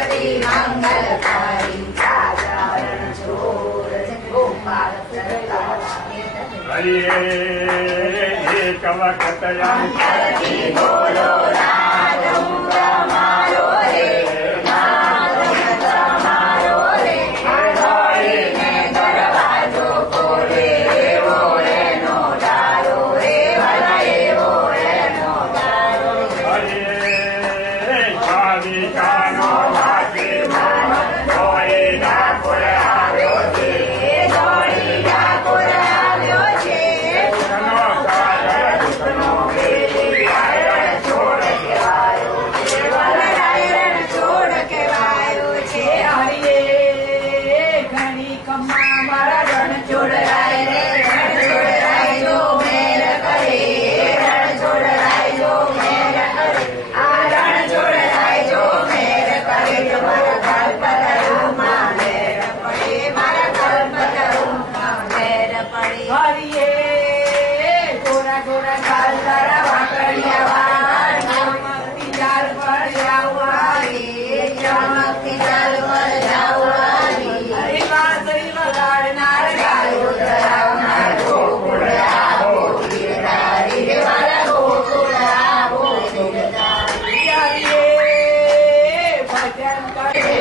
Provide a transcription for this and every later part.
मंगलकारी राजारण छोड़ गोपाल एक वक्त बोलो राज मारो रे मारो रे ने दरवाजो खोले वो रे नो डारो रे भला वो रे नो डारो कानो वासी कोई ना कोई आव्यो छे जोड़ी ठाकुर આવ્યો છે कनो कागળ कनो बेली आयण छोड़ કેવાયો છે વલરાયણ છોડ કેવાયો છે હરિયે ઘણી કમા મારા રણ છોડરાય રે રણ છોડરાય જો મેર કરે રણ છોડરાય જો મેર કરે આ રણ છોડરાય જો મેર કરે મારા કલ્પતરુમાં મેર પડે મારા કલ્પતરુમાં મેર પડે હરિયે ગોરા ગોરા ગાલ તારા વાકડિયા વાળ ચમકતી જાલ પર જાવવારી ચમકતી જાલ પર જાવવારી હરી વાંસળી વગાડનાર ગાયો ધરાવનાર ગોકુળ આવો ગીરધારી રે મારા ગોકુળ આવો ગીરધારી હરિયે ભજન કરે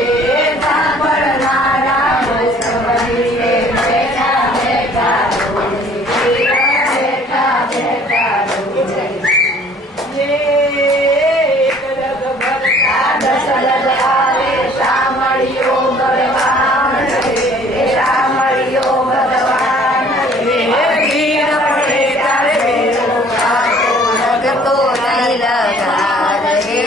સાંભળનારા વૈષ્ણવજીએ બેઠા બેઠા બેઠા બેઠા એક રગ ભરતા દશરથ આવે શામળિયો ભગવાન રે શામળિયો ભગવાન રે વીર પડે તારે વેલો લગતો નહીં લગાર રે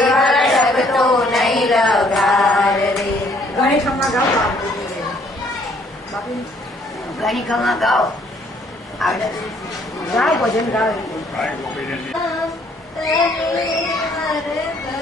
લગતો નહીં લગાર રે ગણેશમાં ગાઓ બાપુ ગણિકમાં ગાઓ આવડે ગાઓ ભજન ગાઓ ભાઈ ગોપીને હરે હરે